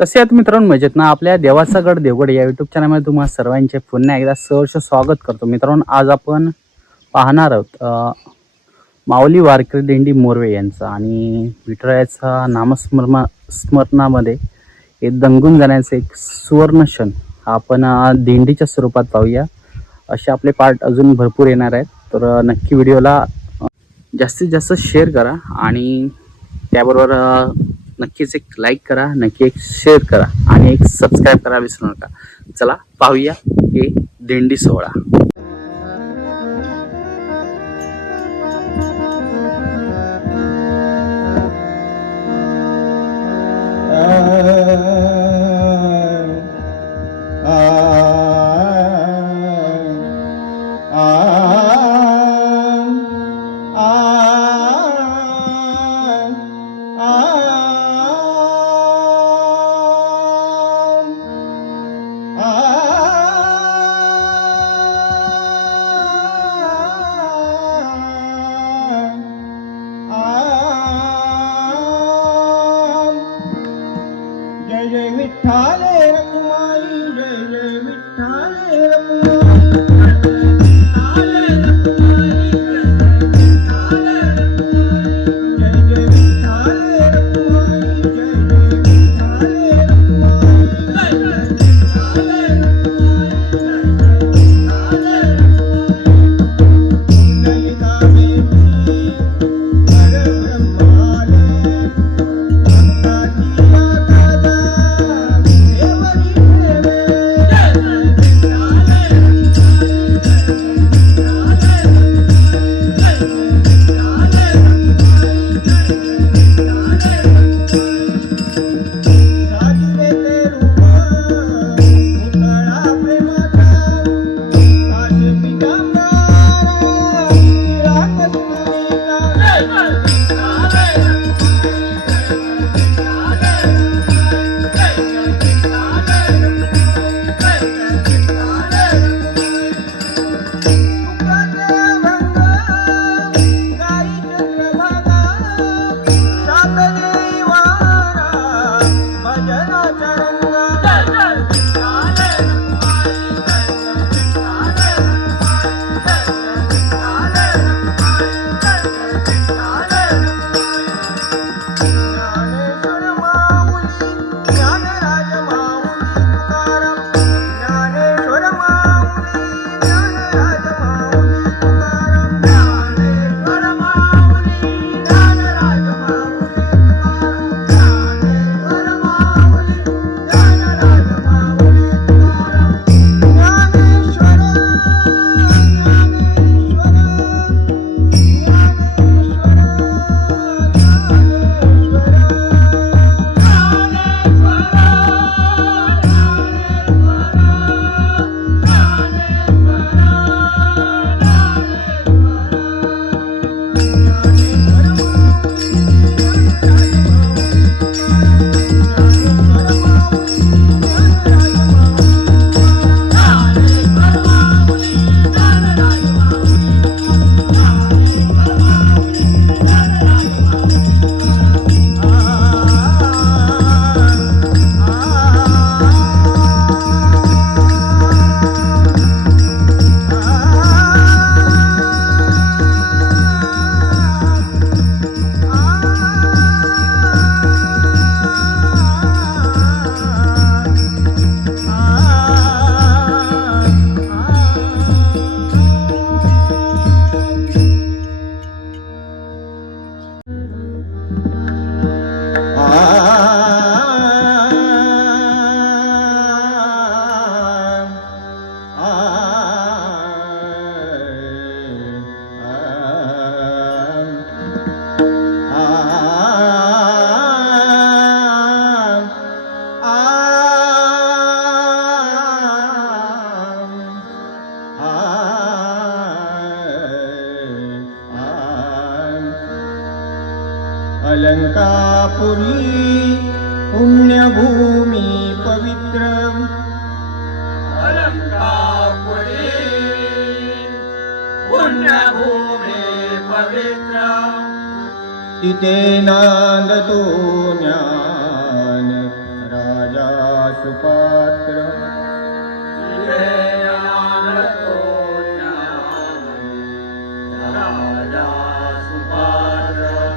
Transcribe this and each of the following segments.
कसे आहेत मित्रांनो, मजेत ना? आपल्या देवाचा गड देवगड या युट्यूब चॅनलमध्ये तुम्हाला सर्वांचे पुन्हा एकदा सहर्ष स्वागत करतो. मित्रांनो, आज आपण पाहणार आहोत माऊली वारकरी दिंडी मोरवे यांचा आणि विठुरायाचा स्मरणामध्ये हे दंगून जाण्याचे एक सुवर्ण क्षण आपण दिंडीच्या स्वरूपात पाहूया. असे आपले पार्ट अजून भरपूर येणार आहेत, तर नक्की व्हिडिओला जास्तीत जास्त शेअर करा आणि त्याबरोबर नक्कीच एक लाईक करा, नक्की एक शेअर करा आणि एक सबस्क्राईब करा विसरू नका. चला पाहूया हे दिंडी सोहळा. जय जय विठ्ठल रखुमाई, जय जय विठ्ठल रखुमाई. अलंकापुरी पुण्यभूमी पवित्र, अलंकापुरी पुण्यभूमी पवित्र, तिथे नांदतो ज्ञान राजा सुपात्र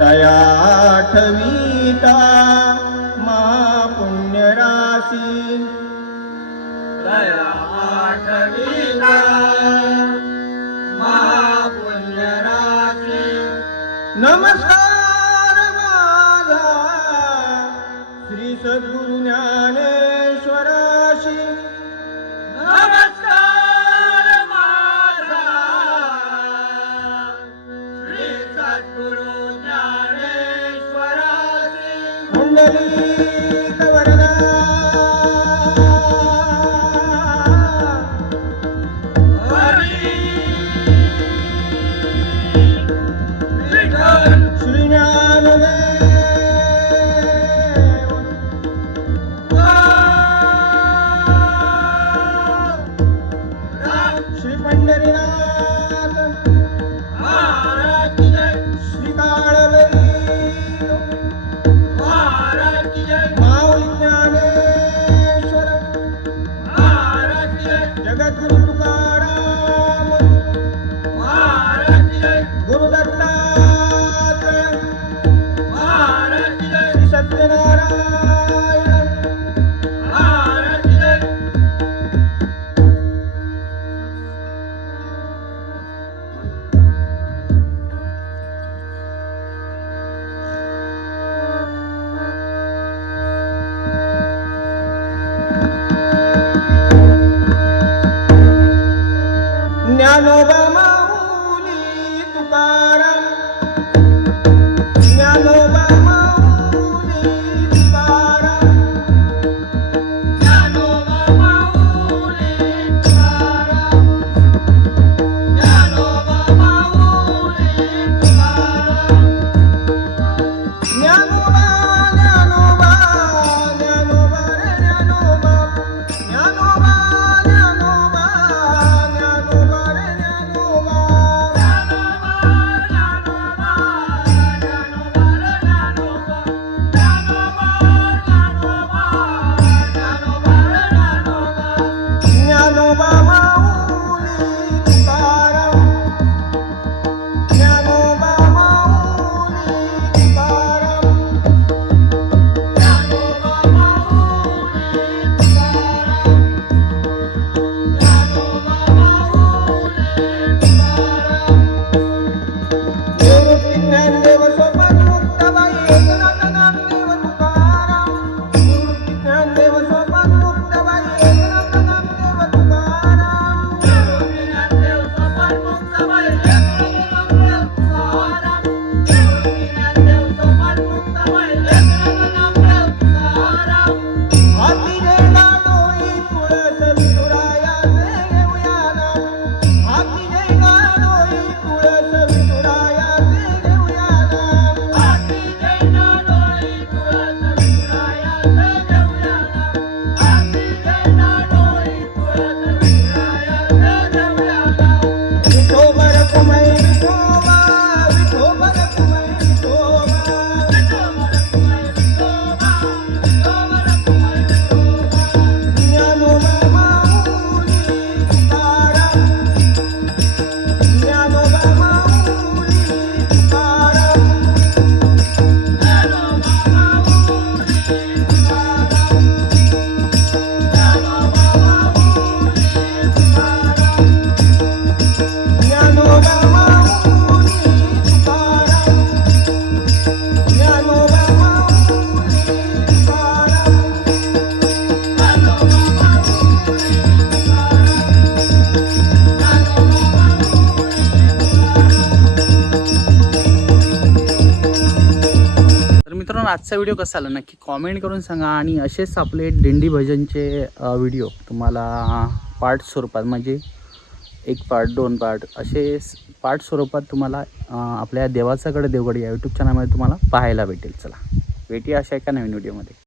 तया आठवीता महापुण्यराशी नमस्कार माझा श्री सद्गुरु ज्ञानेश्वराशी नमस्कार माझा श्री सद्गुरु ज्ञानेश्वरासी पुंडलिक वरदा हरी विठ्ठल श्री ज्ञानदेव श्री पंढरीनाथ महाराज की जय श्री काळभैरव महाराज की जय माऊली ज्ञानेश्वर महाराज की जय जगद्गुरु तुकाराम महाराज की जय गुरु दत्तात्रय महाराज की जय श्री सत्यनारायण महाराज की जय ज्ञानोबा माऊली तुकाराम ज्ञानोबा माऊली तुकाराम ज्ञानोबा माऊली तुकाराम ज्ञानोबा माऊली तुकाराम ज्ञानोबा ज्ञानोबा ज्ञानोबा रे ज्ञानोबा ज्ञानोबा ज्ञानोबा ज्ञानोबा रे ज्ञानोबा ज्ञानोबा माऊली तुकाराम ज्ञानोबा माऊली तुकाराम निवृत्ती ज्ञानदेव सोपान मुक्ताबाई एकनाथ नामदेव तुकाराम निवृत्ती ज्ञानदेव सोपान मुक्ताबाई एकनाथ नामदेव तुकाराम हाती जेला डोळी तुळस विठुराया घेऊया नाम हाती जेला डोळी तुळस विठुराया घेऊया नाम विठोबा रखुमाई विठोबा विठोबा रखुमाई विठोबा ज्ञानोबा माऊली तुकाराम ज्ञानोबा माऊली तुकाराम ज्ञानोबा माऊली तुकाराम ज्ञानोबा माऊली तुकाराम तर मित्रांनो आजचा व्हिडिओ कसा आला नक्की कॉमेंट करून सांगा आणि असेच आपले दिंडी भजनचे व्हिडिओ तुम्हाला पार्ट स्वरूपात म्हणजे एक पार्ट 2 पार्ट असे पार्ट स्वरूपात तुम्हाला आपल्या देवाचा गड देवगड या यूट्यूब चॅनलमध्ये तुम्हाला पाहायला भेटेल. चला भेटूया अशा एका नवीन व्हिडिओमध्ये.